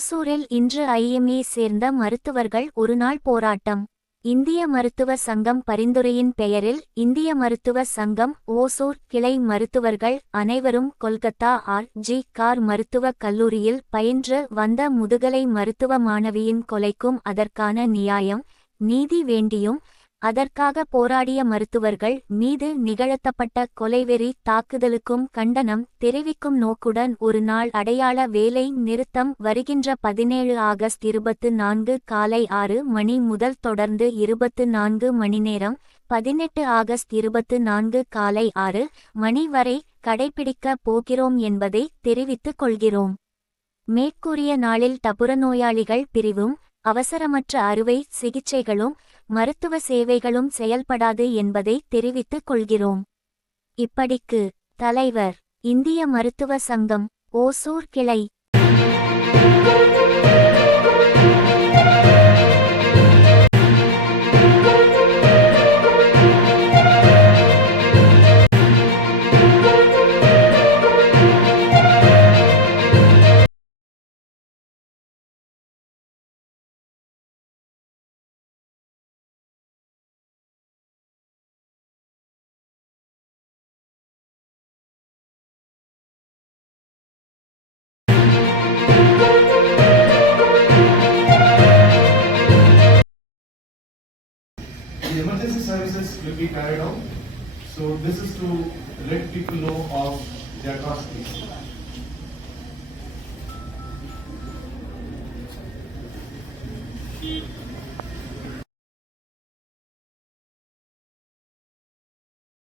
ஓசூரில் இன்று ஐஎம்ஏ சேர்ந்த மருத்துவர்கள் ஒருநாள் போராட்டம். இந்திய மருத்துவ சங்கம் பரிந்துரையின் பெயரில் இந்திய மருத்துவ சங்கம் ஓசூர் கிளை மருத்துவர்கள் அனைவரும் கொல்கத்தா ஆர். ஜி. கார் மருத்துவக் கல்லூரியில் பயின்று வந்த முதுகலை மருத்துவ மாணவியின் கொலைக்கும் அதற்கான நியாயம் நீதி வேண்டியும் அதற்காக போராடிய மருத்துவர்கள் மீது நிகழ்த்தப்பட்ட கொலைவெறி தாக்குதலுக்கும் கண்டனம் தெரிவிக்கும் நோக்குடன் ஒரு நாள் அடையாள வேலை நிறுத்தம் வருகின்ற பதினேழு ஆகஸ்ட் இருபத்து நான்கு காலை ஆறு மணி முதல் தொடர்ந்து இருபத்து நான்கு மணி நேரம் பதினெட்டு ஆகஸ்ட் இருபத்து நான்கு காலை ஆறு மணி வரை கடைபிடிக்க போகிறோம் என்பதை தெரிவித்துக் கொள்கிறோம். மேற்கூறிய நாளில் டபுர நோயாளிகள் பிரிவும் அவசரமற்ற அறுவை சிகிச்சைகளும் மருத்துவ சேவைகளும் செயல்படாது என்பதை தெரிவித்துக் கொள்கிறோம். இப்படிக்கு தலைவர் இந்திய மருத்துவ சங்கம் ஓசூர் கிளை. The emergency services will be carried out. So this is to let people know of the atrocities.